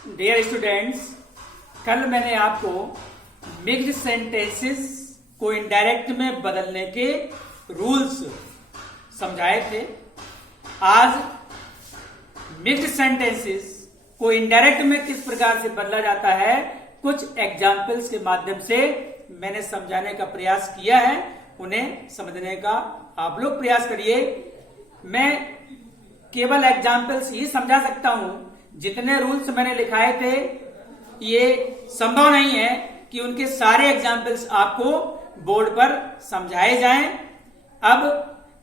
Dear students, कल मैंने आपको मिक्स्ड सेंटेंसेस को इनडायरेक्ट में बदलने के रूल्स समझाए थे। आज मिक्स्ड सेंटेंसेस को इनडायरेक्ट में किस प्रकार से बदला जाता है, कुछ एग्जाम्पल्स के माध्यम से मैंने समझाने का प्रयास किया है। उन्हें समझने का आप लोग प्रयास करिए। मैं केवल एग्जाम्पल्स ही समझा सकता हूं। जितने रूल्स मैंने लिखाए थे, ये संभव नहीं है कि उनके सारे एग्जाम्पल्स आपको बोर्ड पर समझाए जाएं। अब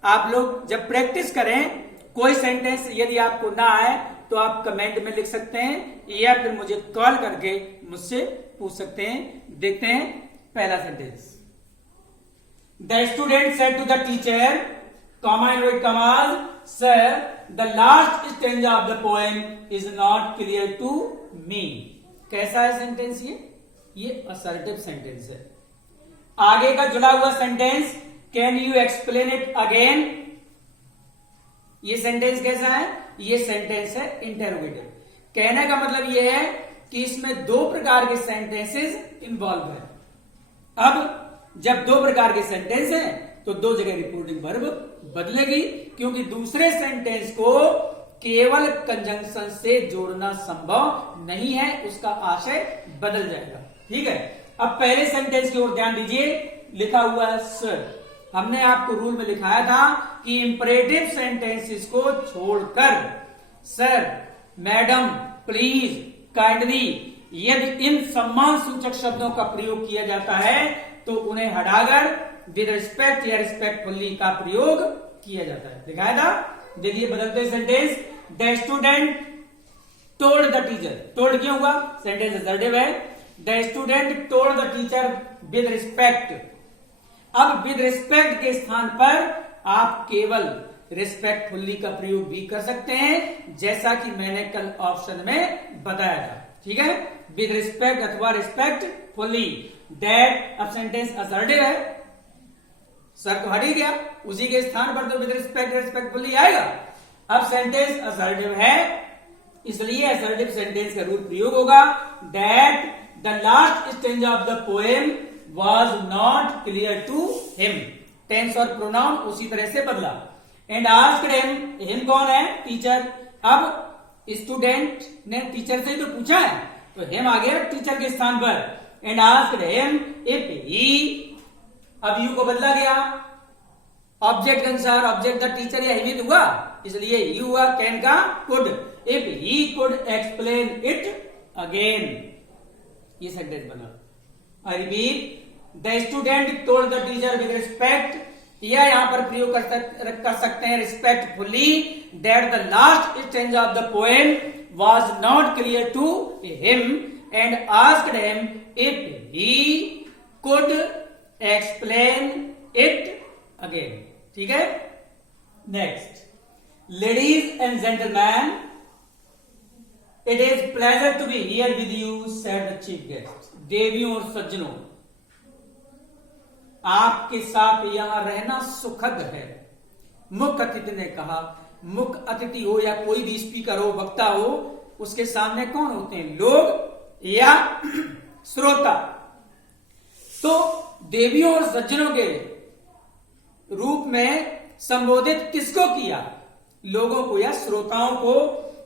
आप लोग जब प्रैक्टिस करें, कोई सेंटेंस यदि आपको ना आए तो आप कमेंट में लिख सकते हैं या फिर मुझे कॉल करके मुझसे पूछ सकते हैं। देखते हैं पहला sentence. The student said to the teacher, comma inverted commas, sir, the last stanza of the poem is not clear to me. कैसा है सेंटेंस ये असर्टिव सेंटेंस है। आगे का जुड़ा हुआ sentence, can you explain it again, ये sentence कैसा है? ये सेंटेंस है इंटेरोगेटिव। कहने का मतलब ये है कि इसमें दो प्रकार के सेंटेंसेस इन्वॉल्व है। अब जब दो प्रकार के सेंटेंस हैं तो दो जगह रिपोर्टिंग वर्ब बदलेगी, क्योंकि दूसरे सेंटेंस को केवल कंजंक्शन से जोड़ना संभव नहीं है, उसका आशय बदल जाएगा। ठीक है, अब पहले सेंटेंस की ओर ध्यान दीजिए। लिखा हुआ है सर। हमने आपको रूल में लिखाया था कि इंपरेटिव सेंटेंसेस को छोड़कर सर, मैडम, प्लीज, काइंडली, यदि इन सम्मान सूचक शब्दों का प्रयोग किया जाता है तो उन्हें हटाकर विद रिस्पेक्ट या रिस्पेक्टफुली का प्रयोग किया जाता है। दिखाया था। देखिए बदलते sentence. The student told the teacher. Told क्यों हुआ? सेंटेंस असर्टिव है। The student told the teacher with respect. अब विद रिस्पेक्ट के स्थान पर आप केवल रिस्पेक्टफुली का प्रयोग भी कर सकते हैं, जैसा कि मैंने कल ऑप्शन में बताया था। ठीक है, विद रिस्पेक्ट अथवा रिस्पेक्टफुली। दैट अब सेंटेंस असर्टिव है, सर तो हट ही गया, उसी के स्थान पर तो विद रिस्पेक्ट रिस्पेक्टफुली आएगा। अब सेंटेंस असर्टिव है, इसलिए असर्टिव सेंटेंस का रूल प्रयोग होगा। That the last stanza of the poem was not clear to him. Tense और प्रोनाउन उसी तरह से बदला। एंड आस्क्ड हिम, हिम कौन है? टीचर। अब स्टूडेंट ने टीचर से ही तो पूछा है, तो हिम आ गया टीचर के स्थान पर। एंड आस्क्ड हिम इफ ही, अब यू को बदला गया ऑब्जेक्ट के अनुसार। ऑब्जेक्ट द टीचर या हिमित हुआ, इसलिए यू हुआ कैन का could. If he could explain it again, ये सेंटेंस बना। I repeat, the student told the teacher with respect, या यहां पर प्रयोग कर सकते हैं respectfully. That the last stanza of the poem was not clear to him and asked him if he could explain it again. ठीक है, next. Ladies and gentleman, it is pleasure to be here with you, said the chief guest. देवियों और सज्जनों, आपके साथ यहां रहना सुखद है, मुख्य अतिथि ने कहा। मुख्य अतिथि हो या कोई भी स्पीकर हो, वक्ता हो, उसके सामने कौन होते हैं? लोग या श्रोता। तो देवियों और सज्जनों के रूप में संबोधित किसको किया? लोगों को या श्रोताओं को।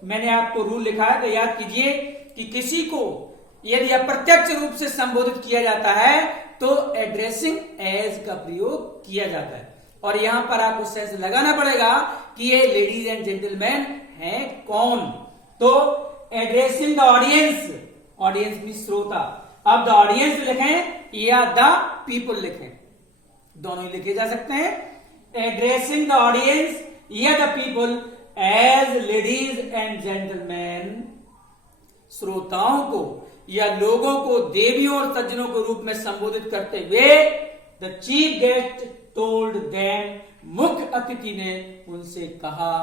मैंने आपको रूल लिखा है, तो याद कीजिए कि किसी को यदि अप्रत्यक्ष रूप से संबोधित किया जाता है तो एड्रेसिंग एज का प्रयोग किया जाता है। और यहां पर आपको सेंस लगाना पड़ेगा कि ये लेडीज एंड जेंटलमैन हैं कौन। तो addressing the audience, audience mean श्रोता। अब द ऑडियंस लिखें या द पीपल लिखें, दोनों ही लिखे जा सकते हैं। एड्रेसिंग द ऑडियंस या the people as ladies and gentleman, श्रोताओं को या लोगों को देवियों और सज्जनों के रूप में संबोधित करते हुए the chief guest told them, मुख्य अतिथि ने उनसे कहा।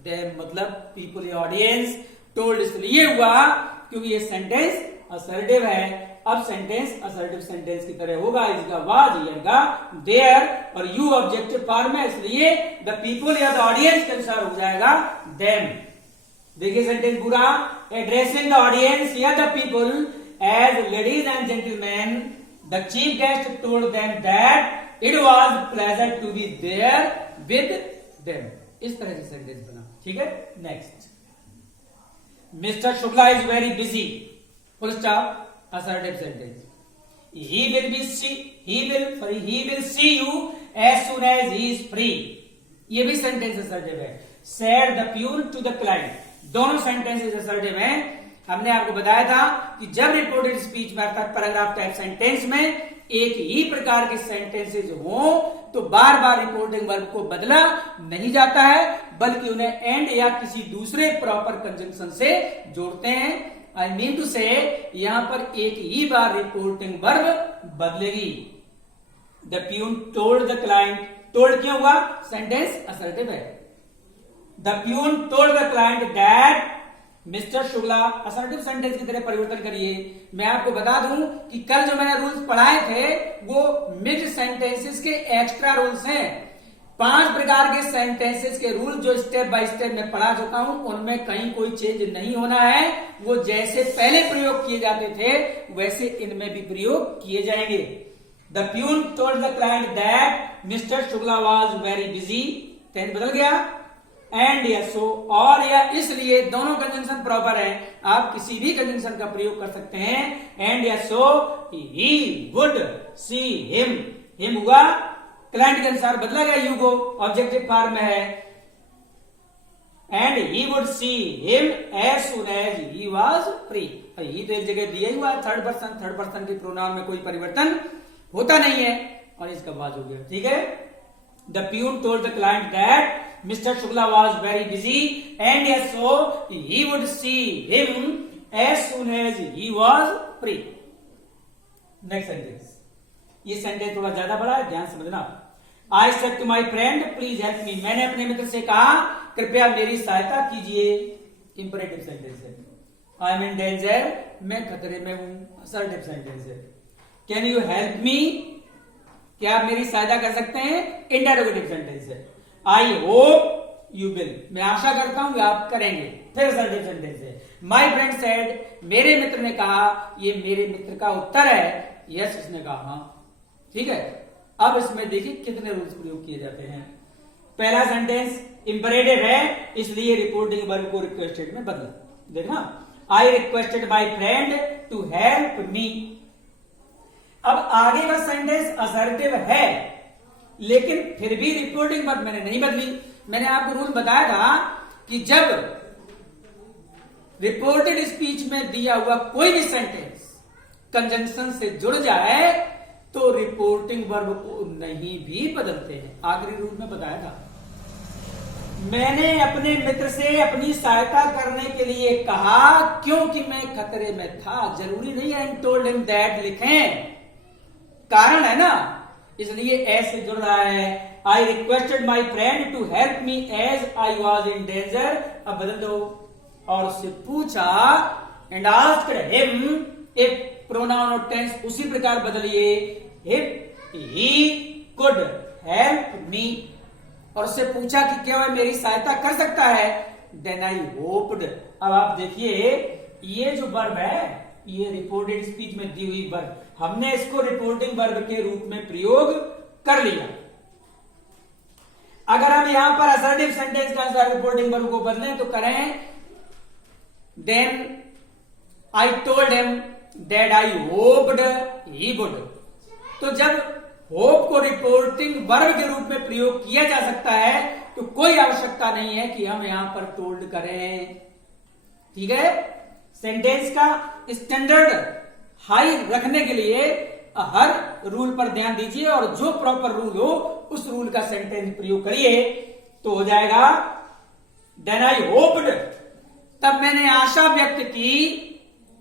देम मतलब पीपल या ऑडियंस। टोल्ड इसलिए हुआ क्योंकि ये सेंटेंस असर्टिव है। अब सेंटेंस असर्टिव सेंटेंस की तरह होगा। इसका वाज या देयर और यू ऑब्जेक्टिव फॉर्म है, इसलिए द पीपल या द ऑडियंस के अनुसार हो जाएगा देम। देखिए सेंटेंस पूरा, एड्रेसिंग द ऑडियंस या the people as ladies and gentleman, the chief guest told them that it was pleasure to be there with them. इस तरह से सेंटेंस बना, ठीक है। Next, mister Shukla is very busy, full stop, assertive sentence. He will see you as soon as he is free. ये भी sentence assertive है। Said the peon to the client, दोनों सेंटेंसेस assertive हैं। हमने आपको बताया था कि जब रिपोर्टेड स्पीच में अर्थात पैराग्राफ टाइप सेंटेंस में एक ही प्रकार के सेंटेंसेज हो तो बार बार रिपोर्टिंग वर्ब को बदला नहीं जाता है, बल्कि उन्हें एंड या किसी दूसरे प्रॉपर कंजंक्शन से जोड़ते हैं। आई मीन टू से यहां पर एक ही बार रिपोर्टिंग वर्ब बदलेगी। The peon told the client, told क्यों हुआ, सेंटेंस असर्टिव है। The peon told the client that mister Shukla, assertive sentence की तरह परिवर्तन करिए। मैं आपको बता दूं कि कल जो मैंने रूल्स पढ़ाए थे वो मिक्स्ड सेंटेंसेस के एक्स्ट्रा रूल्स हैं। 5 प्रकार के सेंटेंसेस के रूल जो स्टेप बाय स्टेप में पढ़ा चुका हूं, उनमें कहीं कोई चेंज नहीं होना है। वो जैसे पहले प्रयोग किए जाते थे वैसे इनमें भी प्रयोग किए जाएंगे। The peon told the client that mister Shukla was very busy, tense बदल गया। एंड या सो, और या इसलिए, दोनों कंजंक्शन प्रॉपर है, आप किसी भी कंजंक्शन का प्रयोग कर सकते हैं। एंड या so he would see him, him हुआ क्लाइंट के अनुसार बदला गया, यू को ऑब्जेक्टिव फॉर्म में है। And he would see him as soon as he was free, he तो एक जगह दिया ही हुआ है, थर्ड पर्सन के प्रोनाउन में कोई परिवर्तन होता नहीं है और इसका वाज हो गया, ठीक है। The peon told the client that mister Shukla was very busy and yes, so he would see him as soon as he was free. Next sentence, ये सेंटेंस थोड़ा ज्यादा बड़ा है, ध्यान समझना। I said to my friend, please help me. मैंने अपने मित्र से कहा कृपया मेरी सहायता कीजिए। इंपरेटिव सेंटेंस है। I am in danger, मैं खतरे में हूं, असर्टिव सेंटेंस है। Can you help me? क्या आप मेरी सहायता कर सकते हैं? इंटरोगेटिव सेंटेंस है। आई होप यू विल, मैं आशा करता हूं कि आप करेंगे, फिर असर्टिव सेंटेंस है। माई फ्रेंड सेड, मेरे मित्र ने कहा, ये मेरे मित्र का उत्तर है। यस, उसने कहा हाँ, ठीक है। अब इसमें देखिए कितने रूल्स प्रयोग किए जाते हैं। पहला सेंटेंस इंपरेटिव है, इसलिए रिपोर्टिंग वर्ब को रिक्वेस्टेड में बदला। देखना, I requested my friend to help me. अब आगे का सेंटेंस असर्टिव है, लेकिन फिर भी रिपोर्टिंग वर्ब मैंने नहीं बदली। मैंने आपको रूल बताया था कि जब रिपोर्टेड स्पीच में दिया हुआ कोई भी सेंटेंस कंजंक्शन से जुड़ जाए तो रिपोर्टिंग वर्ब को नहीं भी बदलते हैं। आखिरी रूल में बताया था। मैंने अपने मित्र से अपनी सहायता करने के लिए कहा क्योंकि मैं खतरे में था। जरूरी नहीं है आई टोल्ड हिम दैट लिखें, कारण है ना, इसलिए ऐसे जुड़ रहा है। I requested my friend to help me as I was in danger. अब बदल दो और उससे पूछा and asked him, if pronoun और टेंस उसी प्रकार बदलिए, if he could help me, और उससे पूछा कि क्या वह मेरी सहायता कर सकता है। Then I hoped. अब आप देखिए ये जो वर्ब है ये रिपोर्टेड स्पीच में दी हुई वर्ब, हमने इसको रिपोर्टिंग वर्ब के रूप में प्रयोग कर लिया। अगर हम यहां पर असर्टिव सेंटेंस के अनुसार रिपोर्टिंग वर्ब को बदलें तो करें, then I told him that I hoped he would. तो जब होप को रिपोर्टिंग वर्ब के रूप में प्रयोग किया जा सकता है तो कोई आवश्यकता नहीं है कि हम यहां पर टोल्ड करें, ठीक है। सेंटेंस का स्टैंडर्ड हाई रखने के लिए हर रूल पर ध्यान दीजिए और जो प्रॉपर रूल हो उस रूल का सेंटेंस प्रयोग करिए तो हो जाएगा देन आई होप्ड, तब मैंने आशा व्यक्त की,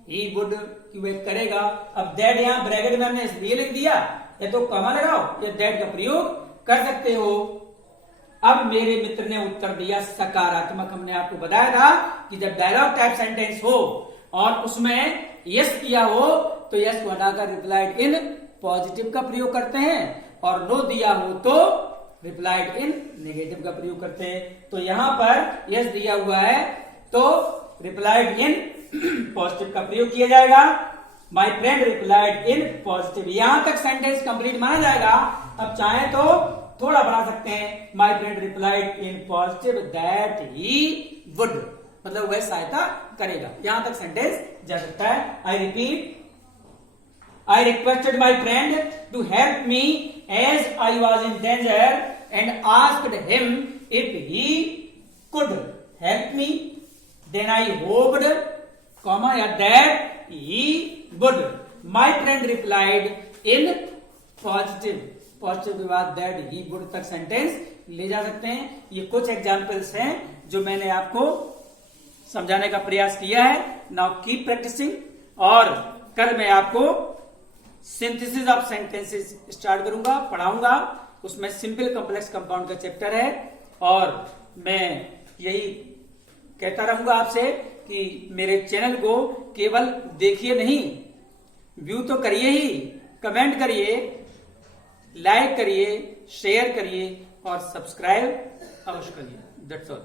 ही वुड कि वह करेगा। अब दैट यहां ब्रैकेट में हमने इसलिए लिख दिया, या तो कॉमा लगाओ या दैट का प्रयोग कर सकते हो। अब मेरे मित्र ने उत्तर दिया सकारात्मक। हमने आपको बताया था कि जब डायलॉग टाइप सेंटेंस हो और उसमें यस किया हो तो यस को हटाकर रिप्लाइड इन पॉजिटिव का प्रयोग करते हैं और नो दिया हो तो रिप्लाइड इन नेगेटिव का प्रयोग करते हैं। तो यहां पर यस दिया हुआ है तो रिप्लाइड इन पॉजिटिव का प्रयोग किया जाएगा। My friend replied in positive, यहां तक सेंटेंस कंप्लीट माना जाएगा। अब चाहे तो थोड़ा बढ़ा सकते हैं, my friend replied in positive that he would, मतलब वह सहायता करेगा। यहां तक सेंटेंस जा सकता है। I repeat, I requested my friend to help me as I was in danger and asked him if he could help me, then I hoped, comma या that he would. My friend replied in positive, positive के बाद that he would तक sentence ले जा सकते हैं। ये कुछ एग्जाम्पल्स हैं जो मैंने आपको समझाने का प्रयास किया है। नाउ कीप प्रैक्टिसिंग, और कल मैं आपको सिंथेसिस ऑफ सेंटेंसेस स्टार्ट करूंगा, पढ़ाऊंगा। उसमें सिंपल कॉम्प्लेक्स कंपाउंड का चैप्टर है, और मैं यही कहता रहूंगा आपसे कि मेरे चैनल को केवल देखिए नहीं, व्यू तो करिए ही, कमेंट करिए, लाइक करिए, शेयर करिए और सब्सक्राइब अवश्य करिए। That's all.